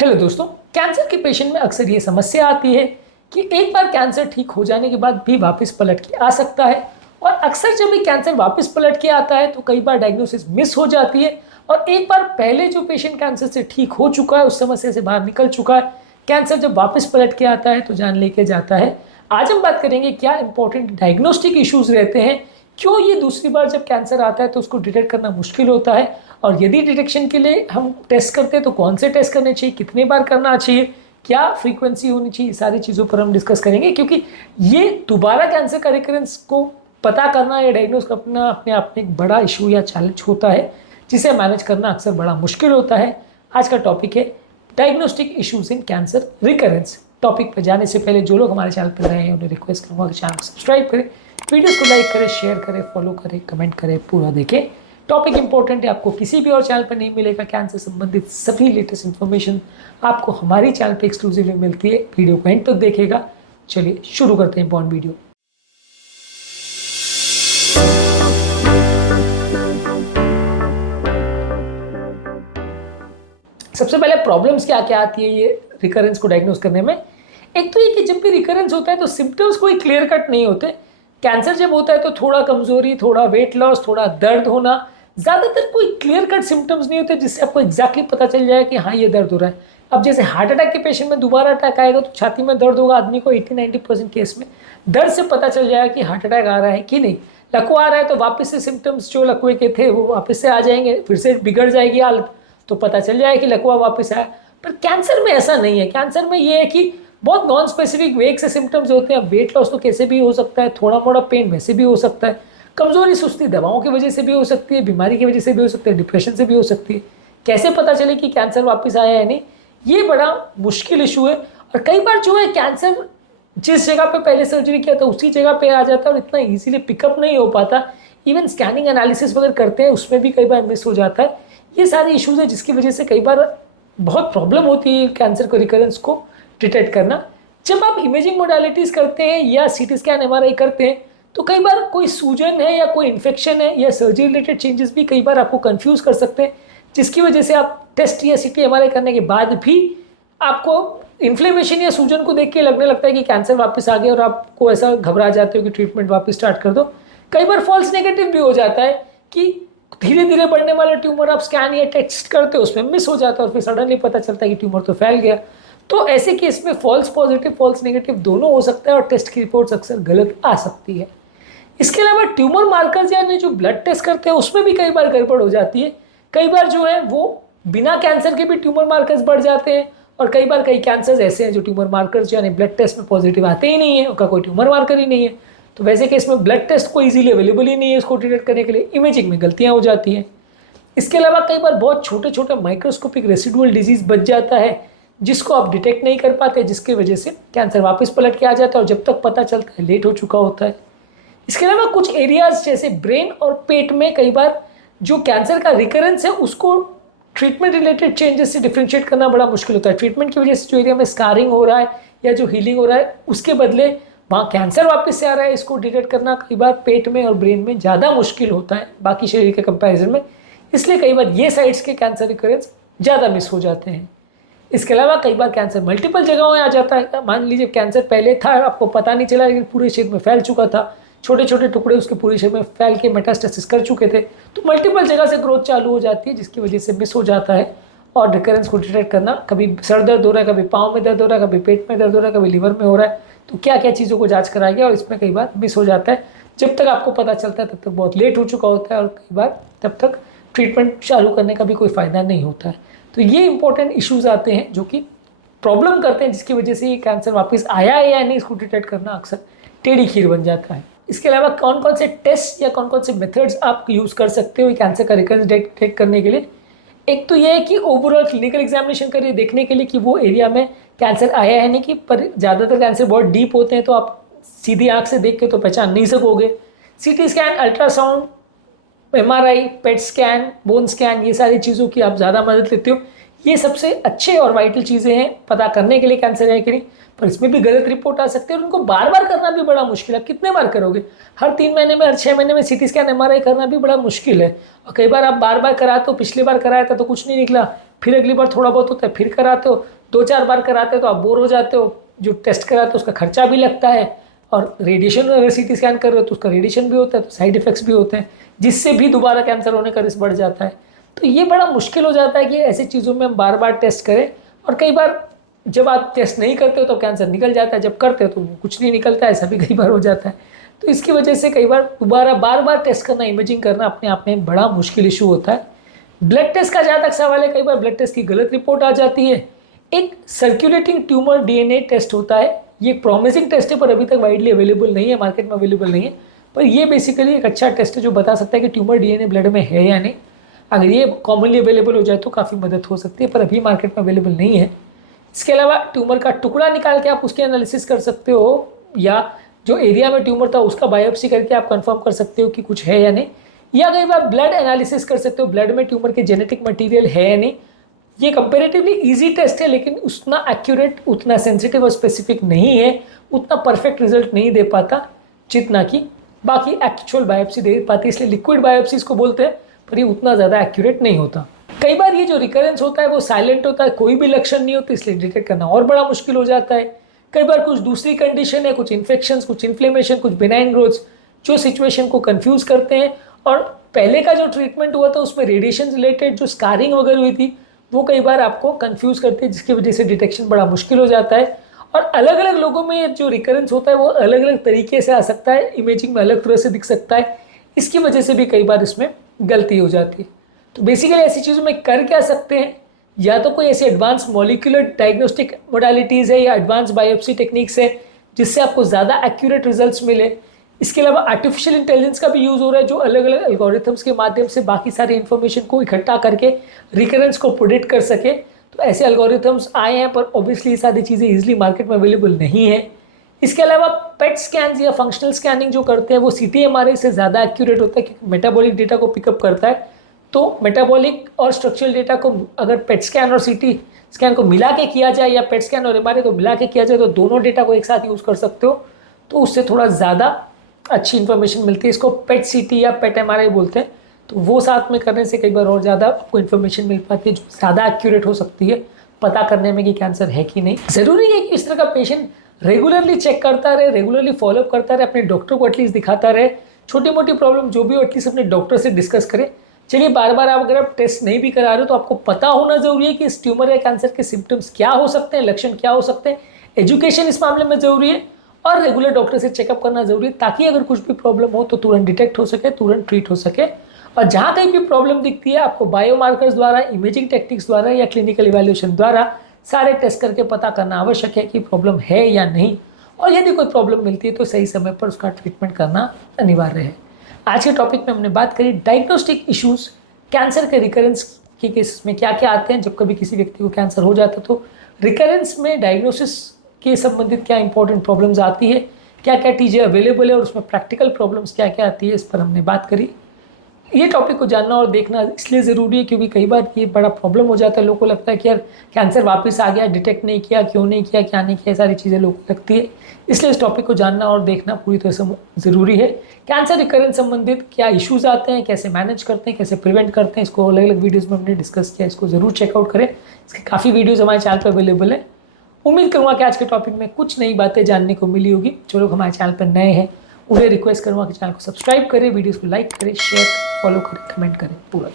Hello दोस्तों, cancer के patient में अक्सर ये समस्या आती है कि एक बार कैंसर ठीक हो जाने के बाद भी वापस पलट के आ सकता है। और अक्सर जब भी कैंसर वापस पलट के आता है तो कई बार डायग्नोसिस मिस हो जाती है और एक बार पहले जो पेशेंट कैंसर से ठीक हो चुका है, उस समस्या से बाहर निकल चुका है, कैंसर जब वापस पलट के आता है तो जान लेके जाता है। आज हम बात करेंगे क्या इंपॉर्टेंट डायग्नोस्टिक इश्यूज रहते हैं, क्यों ये दूसरी बार जब कैंसर आता है तो उसको डिटेक्ट करना मुश्किल होता है, और यदि डिटेक्शन के लिए हम टेस्ट करते हैं तो कौन से टेस्ट करने चाहिए, कितने बार करना चाहिए, क्या फ्रीक्वेंसी होनी चाहिए, सारी चीज़ों पर हम डिस्कस करेंगे। क्योंकि ये दोबारा कैंसर का रिकरेंस को पता करना या डायग्नोज करना अपने आप में एक बड़ा इशू या चैलेंज होता है, जिसे मैनेज करना अक्सर बड़ा मुश्किल होता है। आज का टॉपिक है diagnostic issues in cancer recurrence. Topic पर जाने से पहले जो लोग हमारे चैनल पर रहे हैं उन्हें रिक्वेस्ट करूँगा कि चैनल को सब्सक्राइब करें, वीडियोस को लाइक करें, शेयर करें, फॉलो करें, कमेंट करें, पूरा देखें। टॉपिक इंपॉर्टेंट है, आपको किसी भी और चैनल पर नहीं मिलेगा। कैंसर संबंधित सभी लेटेस्ट इन्फॉर्मेशन आपको हमारी चैनल पर एक्सक्लूसिवली मिलती है। वीडियो को एंड तक देखिएगा। चलिए शुरू करते हैं इंपॉर्टेंट वीडियो। सबसे पहले प्रॉब्लम्स क्या क्या आती है ये रिकरेंस को डायग्नोज करने में। एक तो ये कि जब भी रिकरेंस होता है तो सिम्टम्स कोई क्लियर कट नहीं होते। कैंसर जब होता है तो थोड़ा कमजोरी, थोड़ा वेट लॉस, थोड़ा दर्द होना, ज़्यादातर कोई क्लियर कट सिम्टम्स नहीं होते जिससे आपको एग्जैक्टली पता चल जाए कि हाँ ये दर्द हो रहा है। अब जैसे हार्ट अटैक के पेशेंट में दोबारा अटैक आएगा तो छाती में दर्द होगा, आदमी को 80-90% केस में दर्द से पता चल जाएगा कि हार्ट अटैक आ रहा है कि नहीं। लकवा आ रहा है तो वापस से सिम्टम्स जो लकवे के थे वो वापस से आ जाएंगे, फिर से बिगड़ जाएगी हालत, तो पता चल जाएगा कि लकवा वापस आया। पर कैंसर में ऐसा नहीं है। कैंसर में ये है कि बहुत नॉन स्पेसिफिक वेग से सिम्टम्स होते हैं। वेट लॉस तो कैसे भी हो सकता है, थोड़ा मोड़ा पेन वैसे भी हो सकता है, कमजोरी सुस्ती दवाओं की वजह से भी हो सकती है, बीमारी की वजह से भी हो सकती है, डिप्रेशन से भी हो सकती है। कैसे पता चले कि कैंसर वापस आया है नहीं, ये बड़ा मुश्किल इशू है। और कई बार जो है कैंसर जिस जगह पे पहले सर्जरी किया था उसी जगह पे आ जाता है और इतना इजीली पिकअप नहीं हो पाता। इवन स्कैनिंग एनालिसिस वगैरह करते हैं उसमें भी कई बार मिस हो जाता है। ये सारे इश्यूज है जिसकी वजह से कई बार बहुत प्रॉब्लम होती है कैंसर को रिकरेंस को डिटेक्ट करना। जब आप इमेजिंग मोडालिटीज़ करते हैं या सीटी स्कैन एमआरआई करते हैं तो कई बार कोई सूजन है या कोई इन्फेक्शन है या सर्जरी रिलेटेड चेंजेस भी कई बार आपको कंफ्यूज कर सकते हैं, जिसकी वजह से आप टेस्ट या सीटी एमआरआई करने के बाद भी आपको इन्फ्लेमेशन या सूजन को देख के लगने लगता है कि कैंसर वापस आ गया और आपको ऐसा घबरा जाते हो कि ट्रीटमेंट वापस स्टार्ट कर दो। कई बार फॉल्स नेगेटिव भी हो जाता है कि धीरे धीरे बढ़ने वाला ट्यूमर आप स्कैन या टेस्ट करते हो उसमें मिस हो जाता है और फिर सडनली पता चलता है कि ट्यूमर तो फैल गया। तो ऐसे केस में फॉल्स पॉजिटिव फॉल्स नेगेटिव दोनों हो सकता है और टेस्ट की रिपोर्ट्स अक्सर गलत आ सकती है। इसके अलावा ट्यूमर मार्कर्स यानी जो ब्लड टेस्ट करते हैं उसमें भी कई बार गड़बड़ हो जाती है। कई बार जो है वो बिना कैंसर के भी ट्यूमर मार्कर्स बढ़ जाते हैं और कई बार कई कैंसर्स ऐसे हैं जो ट्यूमर मार्कर्स यानी ब्लड टेस्ट में पॉजिटिव आते ही नहीं है, उनका कोई ट्यूमर मार्कर ही नहीं है। तो वैसे केस में ब्लड टेस्ट को इजीली अवेलेबल ही नहीं है इसको डिटेक्ट करने के लिए, इमेजिंग में गलतियां हो जाती हैं। इसके अलावा कई बार बहुत छोटे छोटे माइक्रोस्कोपिक रेसिडुअल डिजीज बच जाता है जिसको आप डिटेक्ट नहीं कर पाते, जिसकी वजह से कैंसर वापस पलट के आ जाता है और जब तक पता चलता है लेट हो चुका होता है। इसके अलावा कुछ एरियाज जैसे ब्रेन और पेट में कई बार जो कैंसर का रिकरेंस है उसको ट्रीटमेंट रिलेटेड चेंजेस से डिफ्रेंशिएट करना बड़ा मुश्किल होता है। ट्रीटमेंट की वजह से जो एरिया में स्कारिंग हो रहा है या जो हीलिंग हो रहा है उसके बदले वहाँ कैंसर वापस से आ रहा है, इसको डिटेक्ट करना कई बार पेट में और ब्रेन में ज़्यादा मुश्किल होता है बाकी शरीर के कंपैरिजन में। इसलिए कई बार ये साइड्स के कैंसर रिकरेंस ज़्यादा मिस हो जाते हैं। इसके अलावा कई बार कैंसर मल्टीपल जगहों में आ जाता है। मान लीजिए कैंसर पहले था, आपको पता नहीं चला, लेकिन पूरे शरीर में फैल चुका था, छोटे छोटे टुकड़े उसके पूरे शरीर में फैल के मेटास्टेसिस कर चुके थे, तो मल्टीपल जगह से ग्रोथ चालू हो जाती है जिसकी वजह से मिस हो जाता है। और रिकरेंस को डिटेक्ट करना, कभी सर दर्द हो रहा है, कभी पाँव में दर्द हो रहा है, कभी पेट में दर्द हो रहा है, कभी लिवर में हो रहा है, तो क्या क्या चीज़ों को जाँच कराया गया और इसमें कई बार मिस हो जाता है। जब तक आपको पता चलता है तब तक बहुत लेट हो चुका होता है और कई बार तब तक ट्रीटमेंट चालू करने का भी कोई फ़ायदा नहीं होता है। तो ये इंपॉर्टेंट इश्यूज आते हैं जो कि प्रॉब्लम करते हैं, जिसकी वजह से ये कैंसर वापस आया है या नहीं इसको डिटेक्ट करना अक्सर टेढ़ी खीर बन जाता है। इसके अलावा कौन कौन से टेस्ट या कौन कौन से मेथड्स आप यूज़ कर सकते हो कैंसर का रिकरेंस डिटेक्ट करने के लिए। एक तो ये है कि ओवरऑल क्लिनिकल एग्जामिनेशन करिए देखने के लिए कि वो एरिया में कैंसर आया है नहीं, कि पर ज़्यादातर कैंसर बहुत डीप होते हैं तो आप सीधी आँख से देख के तो पहचान नहीं सकोगे। CT scan, ultrasound, MRI, PET scan, bone scan, ये सारी चीज़ों की आप ज़्यादा मदद लेते हो। ये सबसे अच्छे और वाइटल चीज़ें हैं पता करने के लिए कैंसर है कि नहीं। पर इसमें भी गलत रिपोर्ट आ सकती है और उनको बार बार करना भी बड़ा मुश्किल है। कितने बार करोगे? हर 3 महीने में, हर 6 महीने में सीटी स्कैन एमआरआई करना भी बड़ा मुश्किल है। और कई बार आप बार बार कराते हो, पिछली बार कराया था तो कुछ नहीं निकला, फिर अगली बार थोड़ा बहुत होता है, फिर कराते हो, 2-4 बार कराते हो तो आप बोर हो जाते हो, जो टेस्ट कराते हो उसका खर्चा भी लगता है, और रेडिएशन अगर CT स्कैन कर रहे हो तो उसका रेडिएशन भी होता है, तो साइड इफेक्ट्स भी होते हैं, जिससे भी दोबारा कैंसर होने का रिस्क बढ़ जाता है। तो ये बड़ा मुश्किल हो जाता है कि ऐसी चीज़ों में हम बार बार टेस्ट करें, और कई बार जब आप टेस्ट नहीं करते हो तो कैंसर निकल जाता है, जब करते हो तो वो कुछ नहीं निकलता है, ऐसा भी कई बार हो जाता है। तो इसकी वजह से कई बार दोबारा बार बार टेस्ट करना, इमेजिंग करना अपने आप में बड़ा मुश्किल इशू होता है। ब्लड टेस्ट का जहाँ तक सवाल है, कई बार ब्लड टेस्ट की गलत रिपोर्ट आ जाती है। एक सर्कुलेटिंग ट्यूमर DNA टेस्ट होता है, ये एक प्रॉमिसिंग टेस्ट है पर अभी तक वाइडली अवेलेबल नहीं है, मार्केट में अवेलेबल नहीं है, पर ये बेसिकली एक अच्छा टेस्ट है जो बता सकता है कि ट्यूमर DNA ब्लड में है या नहीं। अगर ये कॉमनली अवेलेबल हो जाए तो काफ़ी मदद हो सकती है, पर अभी मार्केट में अवेलेबल नहीं है। इसके अलावा ट्यूमर का टुकड़ा निकाल के आप उसके एनालिसिस कर सकते हो, या जो एरिया में ट्यूमर था उसका बायोप्सी करके आप कंफर्म कर सकते हो कि कुछ है या नहीं, या कई बार ब्लड एनालिसिस कर सकते हो, ब्लड में ट्यूमर के जेनेटिक मटेरियल है या नहीं। ये कंपेरेटिवली इजी टेस्ट है, लेकिन उतना एक्यूरेट, उतना सेंसिटिव और स्पेसिफिक नहीं है, उतना परफेक्ट रिजल्ट नहीं दे पाता जितना कि बाकी एक्चुअल बायोप्सी दे पाती है, इसलिए लिक्विड बायोप्सी इसको बोलते हैं, पर ये उतना ज़्यादा एक्यूरेट नहीं होता। कई बार ये जो रिकरेंस होता है वो साइलेंट होता है, कोई भी लक्षण नहीं होते, इसलिए डिटेक्ट करना और बड़ा मुश्किल हो जाता है। कई बार कुछ दूसरी कंडीशन है, कुछ इन्फेक्शन, कुछ इन्फ्लेमेशन, कुछ बिनाइन ग्रोथ्स, जो सिचुएशन को कंफ्यूज करते हैं, और पहले का जो ट्रीटमेंट हुआ था उसमें रेडिएशन रिलेटेड जो स्कारिंग वगैरह हुई थी वो कई बार आपको कंफ्यूज करती है, जिसकी वजह से डिटेक्शन बड़ा मुश्किल हो जाता है। और अलग अलग लोगों में जो रिकरेंस होता है वो अलग अलग तरीके से आ सकता है, इमेजिंग में अलग तरह से दिख सकता है, इसकी वजह से भी कई बार इसमें गलती हो जाती है। तो बेसिकली ऐसी चीज़ों में कर क्या सकते हैं, या तो कोई ऐसी एडवांस मॉलिक्यूलर डायग्नोस्टिक मोडालिटीज़ है या एडवांस बायोप्सी टेक्निक्स है जिससे आपको ज़्यादा एक्यूरेट रिजल्ट्स मिले। इसके अलावा आर्टिफिशियल इंटेलिजेंस का भी यूज़ हो रहा है, जो अलग अलग एल्गोरिथम्स के माध्यम से बाकी सारी इन्फॉर्मेशन को इकट्ठा करके रिकरेंस को प्रेडिक्ट कर सके। तो ऐसे एल्गोरिथम्स आए हैं, पर ऑब्वियसली ये सारी चीज़ें ईजिली मार्केट में अवेलेबल नहीं है। इसके अलावा पेट स्कैन या फंक्शनल स्कैनिंग जो करते हैं वो CT MRI से ज़्यादा एक्यूरेट होता है, क्योंकि मेटाबॉलिक डेटा को पिकअप करता है। तो मेटाबॉलिक और स्ट्रक्चरल डेटा को अगर पेट स्कैन और CT स्कैन को मिला के किया जाए, या पेट स्कैन और MRI को मिला के किया जाए, तो दोनों डेटा को एक साथ यूज़ कर सकते हो, तो उससे थोड़ा ज़्यादा अच्छी इन्फॉर्मेशन मिलती है। इसको पेट CT या पेट MRI बोलते हैं। तो वो साथ में करने से कई बार और ज़्यादा आपको इन्फॉर्मेशन मिल पाती है, जो ज़्यादा एक्यूरेट हो सकती है पता करने में कि कैंसर है कि नहीं। ज़रूरी है कि इस तरह का पेशेंट रेगुलरली चेक करता रहे, रेगुलरली फॉलोअप करता रहे, अपने डॉक्टर को एटलीस्ट दिखाता रहे, छोटी मोटी प्रॉब्लम जो भी हो एटलीस्ट अपने डॉक्टर से डिस्कस करे। चलिए, बार बार आप अगर आप टेस्ट नहीं भी करा रहे हो तो आपको पता होना जरूरी है कि इस ट्यूमर या कैंसर के सिम्टम्स क्या हो सकते हैं, लक्षण क्या हो सकते हैं। एजुकेशन इस मामले में जरूरी है, और रेगुलर डॉक्टर से चेकअप करना जरूरी है, ताकि अगर कुछ भी प्रॉब्लम हो तो तुरंत डिटेक्ट हो सके, तुरंत ट्रीट हो सके। और जहाँ कहीं भी प्रॉब्लम दिखती है आपको बायोमार्कर्स द्वारा, इमेजिंग टेक्निक्स द्वारा या क्लिनिकल इवैल्यूएशन द्वारा सारे टेस्ट करके पता करना आवश्यक है कि प्रॉब्लम है या नहीं, और यदि कोई प्रॉब्लम मिलती है तो सही समय पर उसका ट्रीटमेंट करना अनिवार्य है। आज के टॉपिक में हमने बात करी डायग्नोस्टिक इश्यूज, कैंसर के रिकरेंस के केसेस में क्या क्या आते हैं। जब कभी किसी व्यक्ति को कैंसर हो जाता है तो रिकरेंस में डायग्नोसिस के संबंधित क्या इंपॉर्टेंट प्रॉब्लम्स आती है, क्या क्या चीज़ें अवेलेबल है, और उसमें प्रैक्टिकल प्रॉब्लम्स क्या क्या आती है, इस पर हमने बात करी। ये टॉपिक को जानना और देखना इसलिए ज़रूरी है क्योंकि कई बार ये बड़ा प्रॉब्लम हो जाता है। लोगों को लगता है कि यार कैंसर वापस आ गया, डिटेक्ट नहीं किया, क्यों नहीं किया, क्या नहीं किया, सारी चीज़ें लोगों को लगती है। इसलिए इस टॉपिक को जानना और देखना पूरी तरह से ज़रूरी है। कैंसर रिकरेंस संबंधित क्या इश्यूज़ आते हैं, कैसे मैनेज करते हैं, कैसे प्रिवेंट करते हैं, इसको अलग अलग वीडियोज़ में हमने डिस्कस किया। इसको ज़रूर चेकआउट करें, इसके काफ़ी वीडियोज़ हमारे चैनल पर अवेलेबल है। उम्मीद करूँगा कि आज के टॉपिक में कुछ नई बातें जानने को मिली होगी। जो लोग हमारे चैनल पर नए हैं उन्हें रिक्वेस्ट करूँगा कि चैनल को सब्सक्राइब करें, वीडियोस को लाइक करें, शेयर, फॉलो करें, कमेंट करें पूरा।